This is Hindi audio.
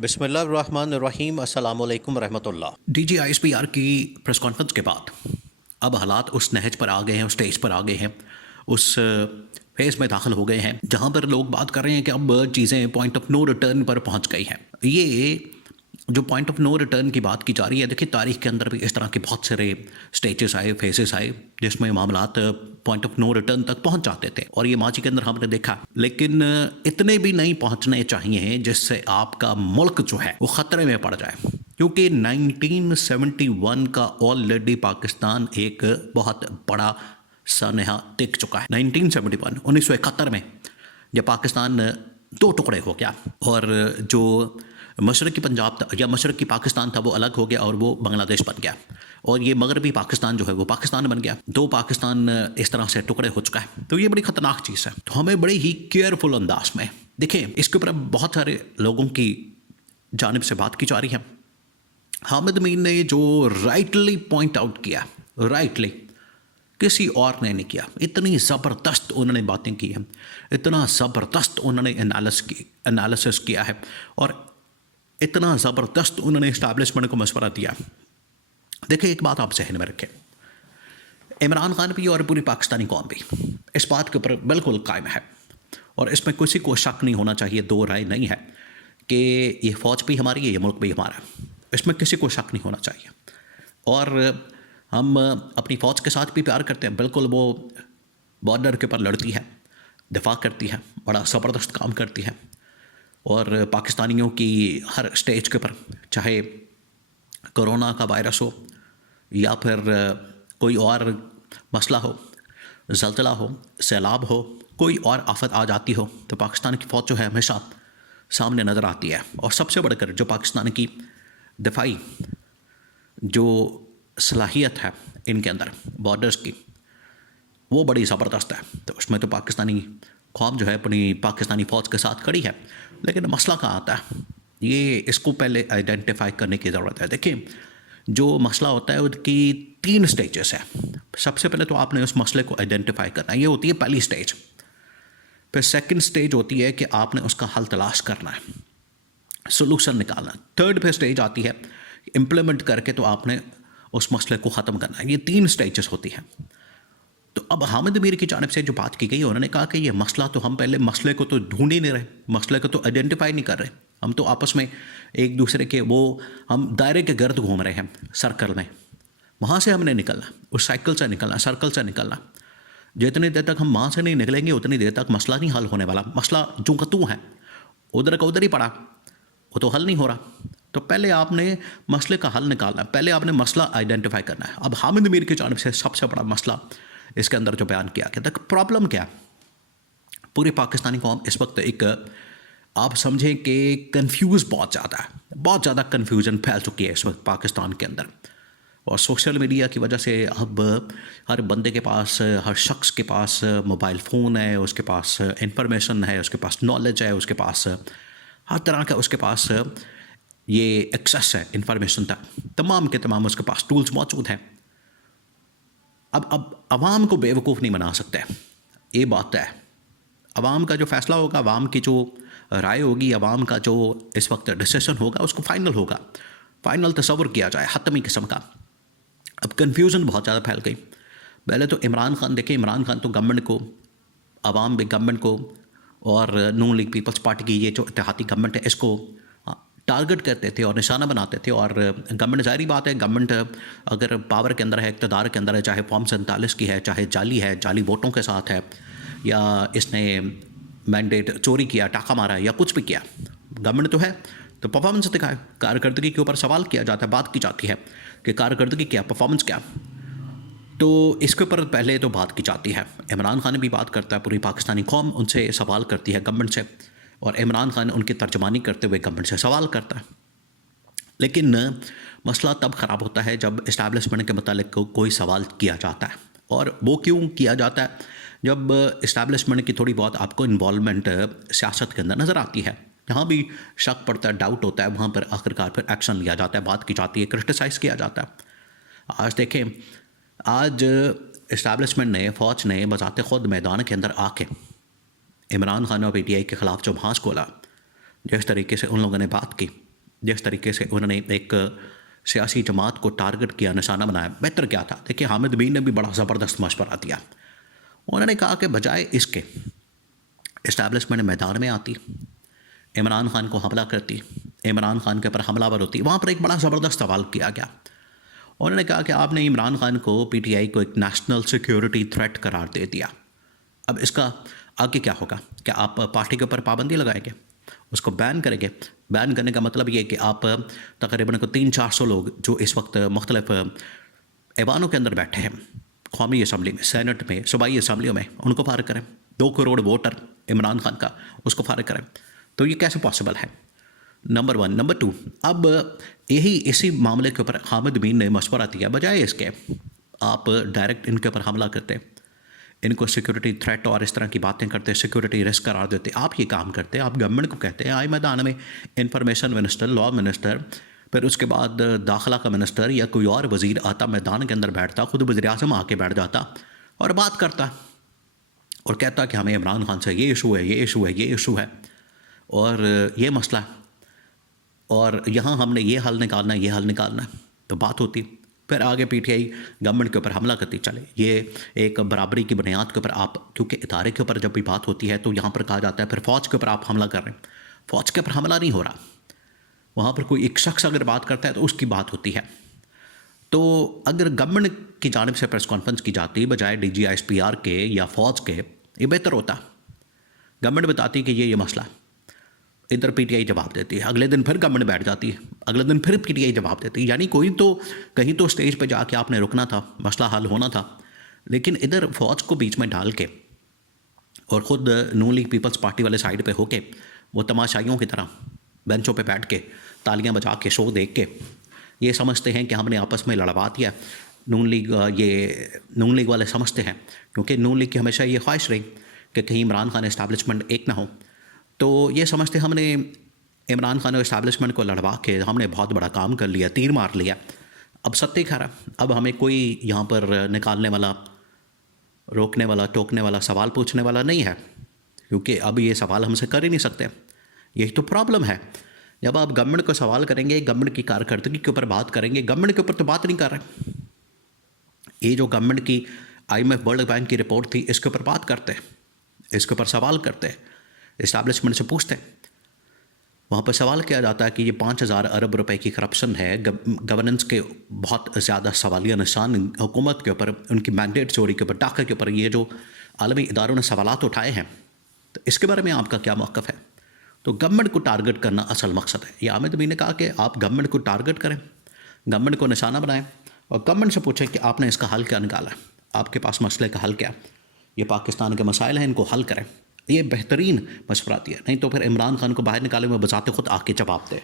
बिस्मिल्लाहिर्रहमानिर्रहीम अस्सलाम वालेकुम रहमतुल्लाह। डीजीआईएसपीआर की प्रेस कॉन्फ्रेंस के बाद अब हालात उस नहज पर आ गए हैं, उस स्टेज पर आ गए हैं, उस फेज में दाखिल हो गए हैं जहां पर लोग बात कर रहे हैं कि अब चीज़ें पॉइंट ऑफ नो रिटर्न पर पहुंच गई हैं। ये जो पॉइंट ऑफ नो रिटर्न की बात की जा रही है, देखिए तारीख के अंदर भी इस तरह के बहुत सारे स्टेजेस आए, फेजेस आए जिसमें मामलात पॉइंट ऑफ नो रिटर्न तक पहुंच जाते थे और ये माजी के अंदर हमने देखा। लेकिन इतने भी नहीं पहुंचने चाहिए जिससे आपका मुल्क जो है वो ख़तरे में पड़ जाए, क्योंकि 1971 का ऑलरेडी पाकिस्तान एक बहुत बड़ा सानहा टिक चुका है। 1971 1971 में जब पाकिस्तान दो टुकड़े हो गया और जो मशरक़ी पंजाब था या मशरक़ी पाकिस्तान था वो अलग हो गया और वो बांग्लादेश बन गया, और ये मगरबी पाकिस्तान जो है वो पाकिस्तान बन गया। दो पाकिस्तान इस तरह से टुकड़े हो चुका है, तो ये बड़ी ख़तरनाक चीज़ है। तो हमें बड़े ही केयरफुल अंदाज में देखें, इसके ऊपर बहुत सारे लोगों की जानिब से बात की जा रही है। हामिद अमीन ने जो राइटली पॉइंट आउट किया, राइटली किसी और ने नहीं किया, इतनी ज़बरदस्त उन्होंने बातें की हैं, इतना ज़बरदस्त उन्होंने एनालिसिस किया है और इतना ज़बरदस्त उन्होंने इस्टेब्लिशमेंट को मशवरा दिया। देखिए, एक बात आप जहन में रखें, इमरान खान भी और पूरी पाकिस्तानी कौम भी इस बात के ऊपर बिल्कुल कायम है और इसमें किसी को शक नहीं होना चाहिए, दो राय नहीं है कि ये फ़ौज भी हमारी है, ये मुल्क भी हमारा है, इसमें किसी को शक नहीं होना चाहिए। और हम अपनी फ़ौज के साथ भी प्यार करते हैं, बिल्कुल वो बॉर्डर के ऊपर लड़ती है, दिफा करती है, बड़ा ज़बरदस्त काम करती है और पाकिस्तानियों की हर स्टेज के ऊपर, चाहे कोरोना का वायरस हो या फिर कोई और मसला हो, ज़ल्ज़ला हो, सैलाब हो, कोई और आफत आ जाती हो, तो पाकिस्तान की फ़ौज जो है हमेशा सामने नज़र आती है। और सबसे बढ़कर जो पाकिस्तान की दिफाई जो सलाहियत है इनके अंदर बॉर्डर्स की, वो बड़ी ज़बरदस्त है। तो उसमें तो पाकिस्तानी कौम जो है अपनी पाकिस्तानी फ़ौज के साथ खड़ी है। लेकिन मसला कहाँ आता है, ये इसको पहले आइडेंटिफाई करने की ज़रूरत है। देखिए, जो मसला होता है उसकी 3 स्टेजेस है। सबसे पहले तो आपने उस मसले को आइडेंटिफाई करना है, ये होती है पहली स्टेज। फिर सेकंड स्टेज होती है कि आपने उसका हल तलाश करना है, सोल्यूशन निकालना। थर्ड पे स्टेज आती है इम्प्लीमेंट करके तो आपने उस मसले को ख़त्म करना है। ये 3 स्टेजेस होती हैं। तो अब हामिद अमीर की जानिब से जो बात की गई, उन्होंने कहा कि ये मसला तो हम पहले मसले को तो ढूंढ ही नहीं रहे, मसले को तो आइडेंटिफाई नहीं कर रहे, हम तो आपस में एक दूसरे के वो हम दायरे के गर्द घूम रहे हैं, सर्कल में। वहाँ से हमने निकलना, उस साइकिल से निकलना, सर्कल से निकलना। जितनी देर तक हम वहाँ से नहीं निकलेंगे उतनी देर तक मसला नहीं हल होने वाला। मसला जो का तू है, उधर का उधर ही पड़ा, वो तो हल नहीं हो रहा। तो पहले आपने मसले का हल निकालना है, पहले आपने मसला आइडेंटिफाई करना है। अब हामिद अमीर की जानिब से सबसे बड़ा मसला इसके अंदर जो बयान किया गया, प्रॉब्लम क्या, पूरी पाकिस्तानी कौम इस वक्त एक आप समझें कि कंफ्यूज बहुत ज़्यादा कन्फ्यूजन फैल चुकी है इस वक्त पाकिस्तान के अंदर। और सोशल मीडिया की वजह से अब हर बंदे के पास, हर शख्स के पास मोबाइल फ़ोन है, उसके पास इंफॉर्मेशन है, उसके पास नॉलेज है, उसके पास हर तरह का उसके पास ये एक्सेस है इंफॉर्मेशन तक, तमाम के तमाम उसके पास टूल्स मौजूद हैं। अब अवाम को बेवकूफ़ नहीं बना सकते, ये बात है। अवाम का जो फ़ैसला होगा, अवाम की जो राय होगी, अवाम का जो इस वक्त डिसीजन होगा, उसको फ़ाइनल होगा, फ़ाइनल तस्वर किया जाए, हतमी किस्म का। अब कन्फ्यूज़न बहुत ज़्यादा फैल गई। पहले तो इमरान खान, देखिए इमरान खान तो गवर्नमेंट को, अवाम भी गवर्नमेंट को और नून लीग पीपल्स पार्टी की ये जो इत्तेहादी गवर्नमेंट है इसको टारगेट करते थे और निशाना बनाते थे। और गवर्नमेंट, ज़ाहिर बात है, गवर्नमेंट अगर पावर के अंदर है, इक़्तिदार के अंदर है, चाहे फॉर्म 47 की है, चाहे जाली है, जाली वोटों के साथ है, या इसने मैंडेट चोरी किया, टाका मारा या कुछ भी किया, गवर्नमेंट तो है, तो परफॉर्मेंस दिखाए। कारकर्दगी के ऊपर सवाल किया जाता है, बात की जाती है कि कारकर्दगी क्या, परफॉर्मेंस क्या। तो इसके ऊपर पहले तो बात की जाती है। इमरान खान भी बात करता है, पूरी पाकिस्तानी कौम उनसे सवाल करती है गवर्नमेंट से, और इमरान खान उनकी तर्जमानी करते हुए गवर्नमेंट से सवाल करता है। लेकिन मसला तब ख़राब होता है जब इस्टेब्लिशमेंट के मतलब कोई सवाल किया जाता है। और वो क्यों किया जाता है, जब इस्टेब्लिशमेंट की थोड़ी बहुत आपको इन्वॉल्वमेंट सियासत के अंदर नज़र आती है, जहाँ भी शक पड़ता है, डाउट होता है, वहाँ पर आखिरकार फिर एक्शन लिया जाता है, बात की जाती है, क्रिटिसाइज़ किया जाता है। आज देखें, आज इस्टेब्लिशमेंट ने, फ़ौज ने बज़ाते ख़ुद मैदान के अंदर आके इमरान खान और पीटीआई के ख़िलाफ़ जो भांस खोला, जिस तरीके से उन लोगों ने बात की, जिस तरीके से उन्होंने एक सियासी जमात को टारगेट किया, निशाना बनाया, बेहतर क्या था? देखिए, हामिद बीन ने भी बड़ा ज़बरदस्त मशवरा दिया। उन्होंने कहा कि बजाय इसके इस्टेब्लिशमेंट मैदान में आती, इमरान खान को हमला करती, इमरान खान के ऊपर हमलावर होती। वहाँ पर एक बड़ा ज़बरदस्त सवाल किया गया। उन्होंने कहा कि आपने इमरान खान को, पीटीआई को एक नेशनल सिक्योरिटी थ्रेट करार दे दिया। अब इसका आगे क्या होगा? क्या आप पार्टी के ऊपर पाबंदी लगाएंगे, उसको बैन करेंगे? बैन करने का मतलब ये कि आप तकरीबन को 300-400 लोग जो इस वक्त मुख्तलिफ ऐवानों के अंदर बैठे हैं, कौमी असम्बली में, सेनेट में, सूबाई असम्बलियों में, उनको फारिग करें। 2 करोड़ वोटर इमरान खान का, उसको फारिग करें। तो ये कैसे पॉसिबल है? नंबर 1। नंबर 2, अब इसी मामले के ऊपर हामिद बीन ने मशवरा दिया, बजाय इसके आप डायरेक्ट इनके ऊपर हमला करते, इनको सिक्योरिटी थ्रेट और इस तरह की बातें करते, सिक्योरिटी रिस्क करार देते। आप ये काम करते, आप गवर्नमेंट को कहते हैं आए मैदान में, इंफॉर्मेशन मिनिस्टर, लॉ मिनिस्टर, फिर उसके बाद दाखिला का मिनिस्टर या कोई और वज़ीर आता, मैदान के अंदर बैठता, खुद वज़ीर-ए-आज़म आके बैठ जाता और बात करता और कहता कि हमें इमरान खान से ये इशू है, ये इशू है, ये इशू है और ये मसला है और यहाँ हमने ये हल निकालना है, ये हल निकालना है। तो बात होती, फिर आगे पीटीआई गवर्नमेंट के ऊपर हमला करती चले। ये एक बराबरी की बुनियाद के ऊपर आप, क्योंकि इदारे के ऊपर जब भी बात होती है तो यहाँ पर कहा जाता है फिर फ़ौज के ऊपर आप हमला कर रहे हैं। फ़ौज के ऊपर हमला नहीं हो रहा, वहाँ पर कोई एक शख्स अगर बात करता है तो उसकी बात होती है। तो अगर गवर्नमेंट की जानिब से प्रेस कॉन्फ्रेंस की जाती बजाय DGISPR के या फ़ौज के, ये बेहतर होता। गवर्नमेंट बताती कि ये मसला, इधर पीटीआई जवाब देती है, अगले दिन फिर गवर्नमेंट बैठ जाती है, अगले दिन फिर पीटीआई जवाब देती है। यानी कोई तो कहीं तो स्टेज पे जाके आपने रुकना था, मसला हल होना था, लेकिन इधर फ़ौज को बीच में डाल के और ख़ुद नून लीग पीपल्स पार्टी वाले साइड पे होके वो तमाशाइयों की तरह बेंचों पे बैठ के तालियां बजा के शो देख के ये समझते हैं कि हमने आपस में लड़वा दिया। नून लीग वाले समझते हैं, क्योंकि नून लीग की हमेशा ये ख्वाहिश रही कि कहीं इमरान खान इस्टेब्लिशमेंट एक ना हो, तो ये समझते हमने इमरान खान और इस्टेब्लिशमेंट को लड़वा के हमने बहुत बड़ा काम कर लिया, तीर मार लिया, अब सत्ते खा रहा। अब हमें कोई यहाँ पर निकालने वाला, रोकने वाला, टोकने वाला, सवाल पूछने वाला नहीं है, क्योंकि अब ये सवाल हमसे कर ही नहीं सकते। यही तो प्रॉब्लम है। जब आप गवर्नमेंट को सवाल करेंगे, गवर्नमेंट की कारकर्दगी के ऊपर बात करेंगे, गवर्नमेंट के ऊपर तो बात नहीं कर रहे। ये जो गवर्नमेंट की IMF वर्ल्ड बैंक की रिपोर्ट थी, इसके ऊपर बात करते हैं, इसके ऊपर सवाल करते हैं, इस्टेब्लिशमेंट से पूछते हैं। वहाँ पर सवाल किया जाता है कि ये 5000 अरब रुपए की करप्शन है, गवर्नेंस के बहुत ज़्यादा सवालिया निशान हुकूमत के ऊपर, उनकी मैंडेट चोरी के ऊपर, डाका के ऊपर, ये जो आलमी इदारों ने सवालात उठाए हैं, तो इसके बारे में आपका क्या मौक़िफ़ है? तो गवर्नमेंट को टारगेट करना असल मकसद है। ये हामिद बीन ने कहा कि आप गवर्नमेंट को टारगेट करें, गवर्नमेंट को निशाना बनाएं और गवर्नमेंट से पूछें कि आपने इसका हल क्या निकाला, आपके पास मसले का हल क्या, ये पाकिस्तान के मसाइल हैं, इनको हल करें। ये बेहतरीन मशवरा दिया। नहीं तो फिर इमरान खान को बाहर निकाले में बजाते खुद आके जवाब दे।